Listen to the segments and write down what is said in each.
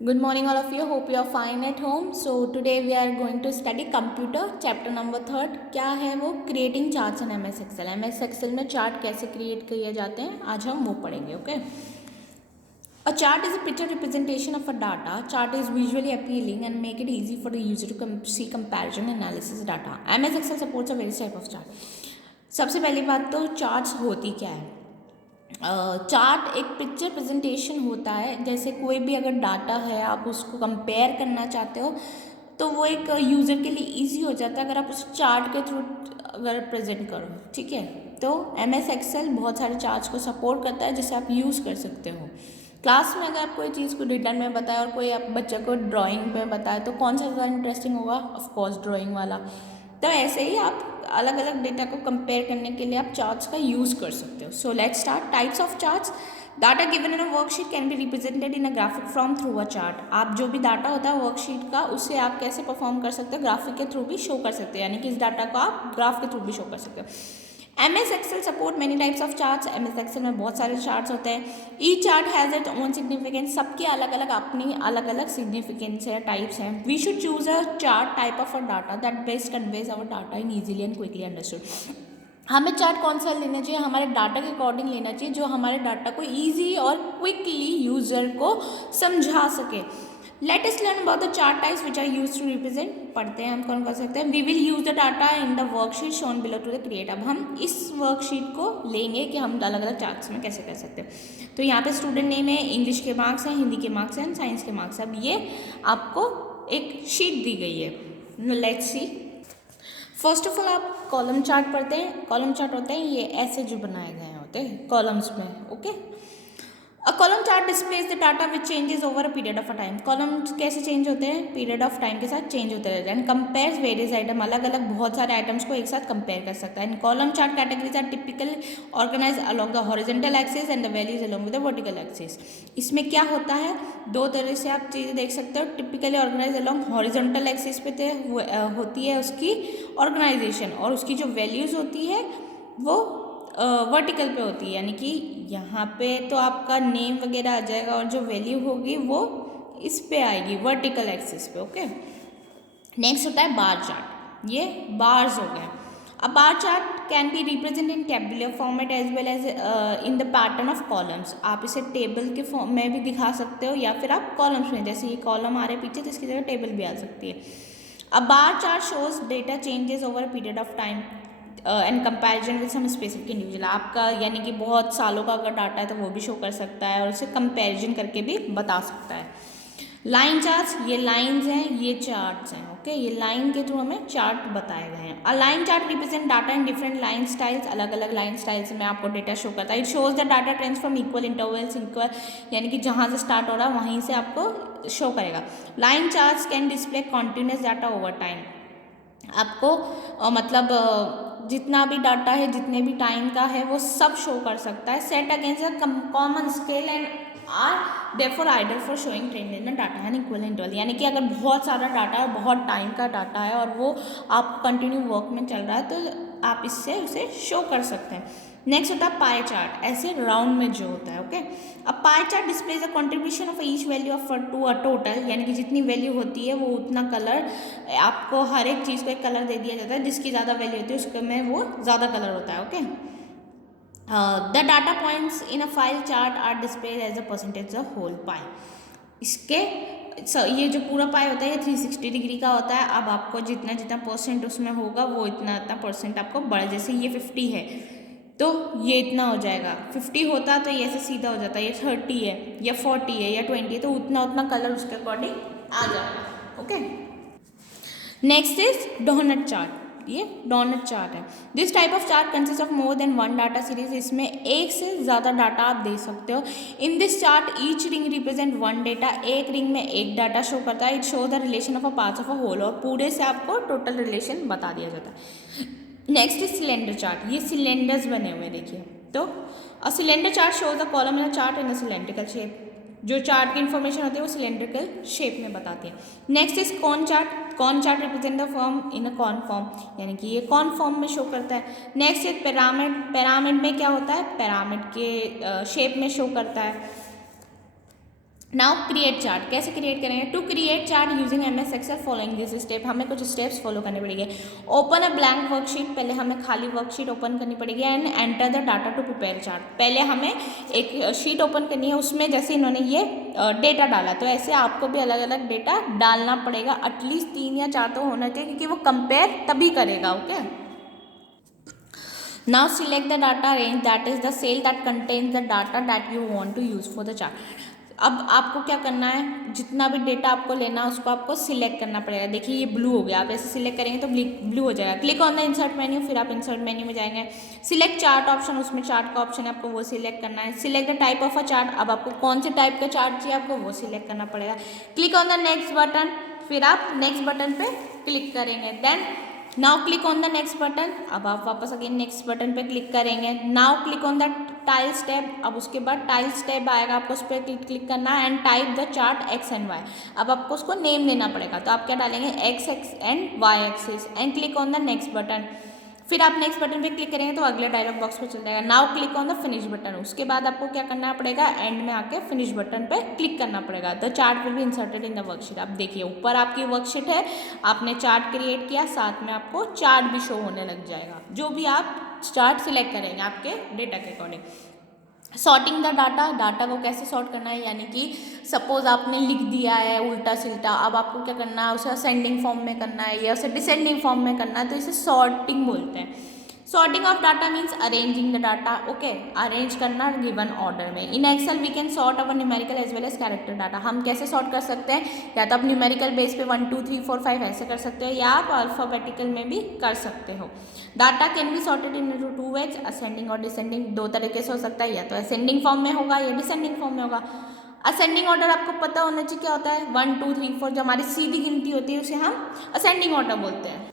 Good morning, all of you. Hope you are fine at home. So today we are going to study computer chapter number 3. क्या है वो? Creating charts in M S Excel. M S Excel में chart कैसे create किए जाते हैं आज हम वो पढ़ेंगे. Okay. A chart is a picture representation of a data. Chart is visually appealing and make it easy for the user to see comparison analysis data. MS Excel supports a various type of chart. सबसे पहली बात तो charts होती क्या है. Chart एक picture presentation होता है. जैसे कोई भी अगर डाटा है आप उसको कंपेयर करना चाहते हो तो वो एक यूज़र के लिए इजी हो जाता है अगर आप उस चार्ट के थ्रू अगर प्रेजेंट करो. ठीक है. तो एम एस एक्सेल बहुत सारे चार्ट्स को सपोर्ट करता है जिसे आप यूज़ कर सकते हो. क्लास में अगर आप कोई चीज़ को रिटर्न में बताए और कोई आप बच्चे को ड्राइंग पे बताए तो कौन सा ज़्यादा इंटरेस्टिंग होगा? ऑफकोर्स ड्राइंग वाला. तो ऐसे ही आप अलग अलग डेटा को कंपेयर करने के लिए आप चार्ट्स का यूज़ कर सकते हो. So let's start. Types of charts. Data given in a worksheet can be represented in a graphic form through a chart. आप जो भी डाटा होता है वर्कशीट का उसे आप कैसे परफॉर्म कर सकते हो? ग्राफिक के थ्रू भी शो कर सकते हो. यानी कि इस डाटा को आप ग्राफ के थ्रू भी शो कर सकते हो. M S Excel support many types of charts. M S Excel में बहुत सारे चार्ट्स होते हैं. Each chart has it own significance. सबकी अलग अलग अपनी अलग अलग सिग्निफिकेंस है, टाइप्स हैं. We should choose a chart type of a data that best conveys our data in easily and quickly understood. हमें चार्ट कौन सा लेना चाहिए? हमारे डाटा के अकॉर्डिंग लेना चाहिए जो हमारे डाटा को ईजी और क्विकली यूजर को समझा सके. Let us learn about the chart types which are used to represent. पढ़ते हैं हम कौन कर सकते हैं. We will use the data in the worksheet shown below to the create. अब हम इस वर्कशीट को लेंगे कि हम अलग अलग चार्ट्स में कैसे कर सकते हैं. तो यहाँ पे स्टूडेंट नेम है, इंग्लिश के मार्क्स हैं, हिंदी के मार्क्स हैं, साइंस के मार्क्स. अब ये आपको एक शीट दी गई है. Let's see. First of all आप कॉलम चार्ट पढ़ते हैं. कॉलम चार्ट होते हैं ये ऐसे जो बनाए गए होते हैं कॉलम्स में. Okay. A column chart displays the data which changes over a period of a time. Column कैसे चेंज होते हैं? पीरियड ऑफ टाइम के साथ चेंज होते रहते हैं. And compares various item. अलग अलग बहुत सारे आइटम्स को एक साथ कंपेयर कर सकता है. And column chart categories are typical organize along the horizontal axis and the values along with the vertical axis. इसमें क्या होता है? दो तरह से आप चीज़ें देख सकते हो. Typically organize along horizontal axis पे होती है उसकी ऑर्गेनाइजेशन और उसकी जो वैल्यूज़ होती है वो वर्टिकल पे होती है. यानी कि यहाँ पे तो आपका नेम वगैरह आ जाएगा और जो वैल्यू होगी वो इस पे आएगी वर्टिकल एक्सिस पे. ओके. नेक्स्ट होता है बार चार्ट. ये बार्स हो गए. अब bar chart can be represent in tabular format as well as in the pattern of columns. आप इसे टेबल के फॉर्म में भी दिखा सकते हो या फिर आप कॉलम्स में. जैसे ये कॉलम आ रहे पीछे तो इसकी जगह टेबल भी आ सकती है. अब bar chart shows data changes over a period of time and comparison with some specific individual. आपका यानी कि बहुत सालों का अगर डाटा है तो वो भी शो कर सकता है और उसे कंपैरिजन करके भी बता सकता है. Line charts. ये लाइंस हैं, ये चार्ट्स हैं. ओके. ये लाइन के थ्रू हमें चार्ट बताए गए हैं. A line chart represent data in different line styles. अलग अलग लाइन स्टाइल्स में आपको डेटा शो करता है. It shows the data trends from equal intervals. Equal यानी कि जहाँ से स्टार्ट हो रहा है वहीं से आपको शो करेगा. Line charts can display continuous data over time. आपको मतलब जितना भी डाटा है जितने भी टाइम का है वो सब शो कर सकता है. Set against a common scale and are therefore ideal for showing trend in data and equal interval. यानी कि अगर बहुत सारा डाटा है, बहुत टाइम का डाटा है और वो आप कंटिन्यू वर्क में चल रहा है तो आप इससे उसे शो कर सकते हैं. नेक्स्ट होता है पाई चार्ट. ऐसे राउंड में जो होता है. ओके. अब pie chart displays the contribution of each value of to a total. यानी कि जितनी वैल्यू होती है वो उतना कलर आपको हर एक चीज़ को एक कलर दे दिया जाता है. जिसकी ज़्यादा वैल्यू होती है उसके में वो ज़्यादा कलर होता है. Okay. The data points in a file chart are displayed as a percentage of whole pie. इसके ये जो पूरा पाई होता है ये 360 डिग्री का होता है. अब आपको जितना जितना परसेंट उसमें होगा वो इतना इतना परसेंट आपको बढ़. जैसे ये 50 है तो ये इतना हो जाएगा. 50 होता तो ये ऐसे सीधा हो जाता. ये 30 है या 40 है या 20 है तो उतना उतना कलर उसके अकॉर्डिंग आ जाएगा. Okay. Next is donut chart. ये डोनट चार्ट है. This type of chart consist of more than one data series. इसमें एक से ज़्यादा डाटा आप दे सकते हो. In this chart each ring represent one data. एक रिंग में एक डाटा शो करता है. It show the relation of a parts of a whole. और पूरे से आपको टोटल रिलेशन बता दिया जाता है. Next is cylinder chart. ये सिलेंडर्स बने हुए देखिए. तो a cylinder chart show the column in a chart in a cylindrical shape. जो चार्ट की इन्फॉर्मेशन होती है वो सिलेंड्रिकल शेप में बताती है. Next is cone chart. Cone chart represent the form in a cone form. यानी कि ये कॉन फॉर्म में शो करता है. Next is pyramid. पिरामिड में क्या होता है? पिरामिड के शेप में शो करता है. नाउ क्रिएट चार्ट कैसे क्रिएट करेंगे? To create chart using MS Excel following this step, हमें कुछ स्टेप्स फॉलो करने पड़ेंगे। ओपन अ ब्लैंक वर्कशीट, पहले हमें खाली वर्कशीट ओपन करनी पड़ेगी and enter the data to prepare chart. पहले हमें एक शीट ओपन करनी है, उसमें जैसे इन्होंने ये डेटा डाला तो ऐसे आपको भी अलग अलग डेटा डालना पड़ेगा। एटलीस्ट 3 या 4 तो होना चाहिए क्योंकि वो कंपेयर तभी करेगा। Okay, now select the data range that is the cell that contains the data that you want to use for the chart। अब आपको क्या करना है, जितना भी डेटा आपको लेना है उसको आपको सिलेक्ट करना पड़ेगा। देखिए ये ब्लू हो गया, आप ऐसे सिलेक्ट करेंगे तो ब्लू हो जाएगा। Click on the insert menu, फिर आप इंसर्ट मेन्यू में जाएंगे, सिलेक्ट चार्ट ऑप्शन, उसमें चार्ट का ऑप्शन है, आपको वो सिलेक्ट करना है। Select the type of a chart, अब आपको कौन से टाइप का चार्ट चाहिए आपको वो सिलेक्ट करना पड़ेगा। Click on the next button, फिर आप नेक्स्ट बटन पे क्लिक करेंगे। Then now click on the next button, अब आप वापस अगेन नेक्स्ट बटन पे क्लिक करेंगे। Now click on the titles tab, अब उसके बाद टाइल्स टैब आएगा, आपको उस पर क्लिक करना है and type the chart X and Y. अब आपको उसको नेम देना पड़ेगा, तो आप क्या डालेंगे X and Y axis and click on the next button. फिर आप नेक्स्ट बटन पे क्लिक करेंगे तो अगले डायलॉग बॉक्स पे चल जाएगा। Now click on the finish button, उसके बाद आपको क्या करना पड़ेगा, एंड में आके फिनिश बटन पे क्लिक करना पड़ेगा। The chart will be inserted in the worksheet. आप देखिए ऊपर आपकी वर्कशीट है, आपने चार्ट क्रिएट किया, साथ में आपको चार्ट भी शो होने लग जाएगा, जो भी आप चार्ट सिलेक्ट करेंगे आपके डेटा के according. Sorting the data, data को कैसे सॉर्ट करना है, यानी कि सपोज आपने लिख दिया है उल्टा सिल्टा, अब आपको क्या करना है, उसे असेंडिंग फॉर्म में करना है या उसे डिसेंडिंग फॉर्म में करना है, तो इसे सॉर्टिंग बोलते हैं। Sorting of data means arranging the data. Okay, arrange करना गिवन ऑर्डर में। In Excel we can sort our numerical as well as character data. हम कैसे सॉर्ट कर सकते हैं, या तो आप न्यूमेरिकल बेस पे 1 2 3 4 5 ऐसे कर सकते हो, या आप अल्फाबेटिकल में भी कर सकते हो। Data can be sorted in two ways, ascending और डिसेंडिंग, दो तरीके से हो सकता है, या तो असेंडिंग फॉर्म में होगा या डिसेंडिंग फॉर्म में होगा। असेंडिंग ऑर्डर आपको पता होना चाहिए क्या होता है, 1 2 3 4 जो हमारी सीधी गिनती होती है उसे हम असेंडिंग ऑर्डर बोलते हैं।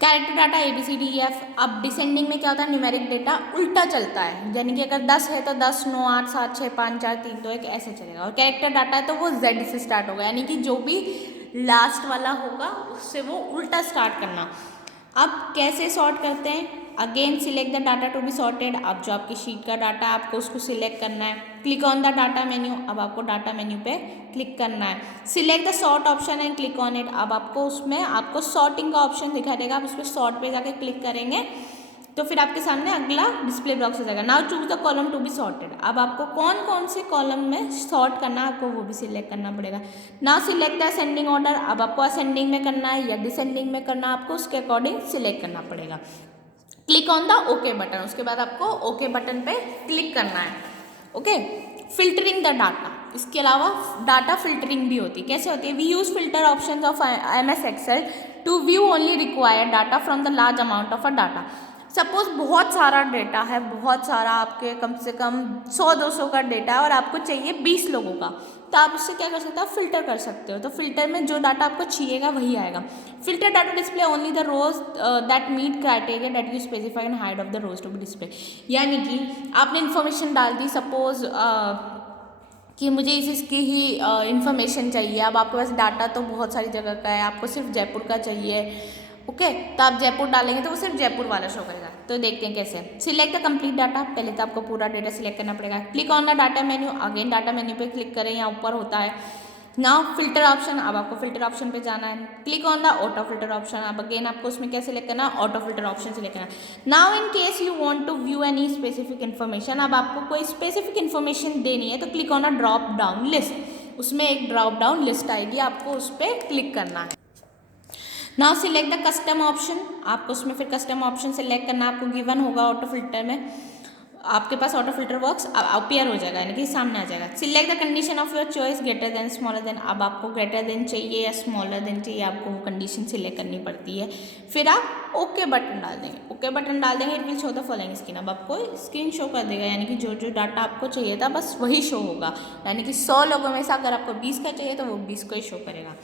Character data ABCDEF। अब डिसेंडिंग में क्या होता है, न्यूमेरिक डेटा उल्टा चलता है, यानी कि अगर 10 है तो 10 9 8 7 6 5 4 3 2 1 ऐसे चलेगा। और कैरेक्टर डाटा है तो वो Z से स्टार्ट होगा, यानी कि जो भी लास्ट वाला होगा उससे वो उल्टा स्टार्ट करना। अब कैसे सॉर्ट करते हैं, again select the data to be sorted. अब जो आपकी शीट का डाटा है आपको उसको सिलेक्ट करना है। Click on the data menu, अब आपको डाटा मेन्यू पे क्लिक करना है। Select the sort option and click on it. अब आपको उसमें आपको सॉर्टिंग का ऑप्शन दिखाई देगा, आप उस पर सॉर्ट पे जाके क्लिक करेंगे तो फिर आपके सामने अगला डिस्प्ले बॉक्स हो जाएगा। Now choose the column to be sorted. अब आपको कौन कौन से कॉलम में सॉर्ट करना है आपको वो भी सिलेक्ट करना पड़ेगा। Now select the ascending order. अब आपको असेंडिंग में करना है या डिसेंडिंग में करना है, आपको उसके अकॉर्डिंग सिलेक्ट करना पड़ेगा। Click on the okay button, उसके बाद आपको ओके बटन पे क्लिक करना है। ओके, फिल्टरिंग द डाटा, इसके अलावा डाटा फिल्टरिंग भी होती है। कैसे होती है, we use filter option of MS Excel to view only required data from the large amount of a data. Suppose बहुत सारा डेटा है, बहुत सारा आपके कम से कम 100-200 का डेटा है और आपको चाहिए 20 लोगों का, तो आप उससे क्या कर सकते हो, फिल्टर कर सकते हो। तो फिल्टर में जो डाटा आपको चाहिएगा वही आएगा। Filter data display only the rows that meet criteria that you specify and hide of the rows to be display. यानी कि आपने इन्फॉर्मेशन डाल दी, सपोज कि मुझे इसकी ही इन्फॉर्मेशन चाहिए। अब आपके पास डाटा तो बहुत सारी जगह का है, आपको सिर्फ जयपुर का चाहिए। ओके, तो आप जयपुर डालेंगे तो वो सिर्फ जयपुर वाला शो करेगा। तो देखते हैं कैसे। सिलेक्ट द कंप्लीट डाटा, पहले तो आपको पूरा डेटा सिलेक्ट करना पड़ेगा। Click on the data menu, again data menu पे क्लिक करें, यहाँ ऊपर होता है नाउ फिल्टर ऑप्शन। अब आपको फिल्टर ऑप्शन पे जाना है। Click on the auto filter option. अब अगेन आपको उसमें क्या सिलेक्ट करना है, ऑटो फिल्टर ऑप्शन सिलेक्ट करना है। Now in case you want to view any specific information, अब आपको कोई स्पेसिफिक इन्फॉर्मेशन देनी है तो click on a drop down list, उसमें एक ड्रॉप डाउन लिस्ट आएगी, आपको उस पर क्लिक करना है। Now select the custom option, आपको उसमें फिर कस्टम ऑप्शन सिलेक्ट करना, आपको गिवन होगा ऑटो फिल्टर में, आपके पास ऑटो फिल्टर वर्क्स अपीयर हो जाएगा, यानी कि सामने आ जाएगा। Select the condition of your choice, greater than smaller than. अब आपको ग्रेटर देन चाहिए या स्मॉलर देन चाहिए, आपको वो कंडीशन सिलेक्ट करनी पड़ती है। फिर आप ओके बटन डाल देंगे। ओके बटन डाल देंगे, it will show the following screen. अब आपको स्क्रीन शो कर देगा, यानी कि जो जो डाटा आपको चाहिए था बस वही शो होगा, यानी कि 100 लोगों में से अगर आपको 20 का चाहिए तो वो 20 को ही शो करेगा।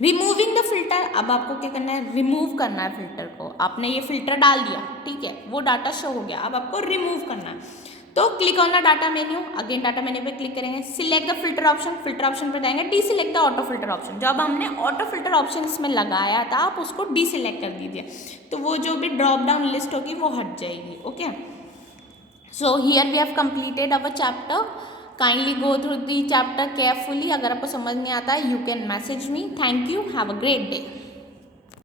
रिमूविंग द फिल्टर, अब आपको क्या करना है, रिमूव करना है फिल्टर को। आपने ये फिल्टर डाल दिया, ठीक है, वो डाटा शो हो गया, अब आपको रिमूव करना है। तो click on the data menu, again data menu पे क्लिक करेंगे। Select the filter option, filter option पे जाएंगे। D select the auto filter option, जब हमने ऑटो फिल्टर ऑप्शन इसमें लगाया था आप उसको डी सिलेक्ट कर दीजिए, तो वो जो भी ड्रॉप डाउन लिस्ट होगी वो हट जाएगी। Okay, so here we have completed our chapter kindly go through the chapter carefully. अगर आपको समझ नहीं आता है, you can message me. Thank you, have a great day.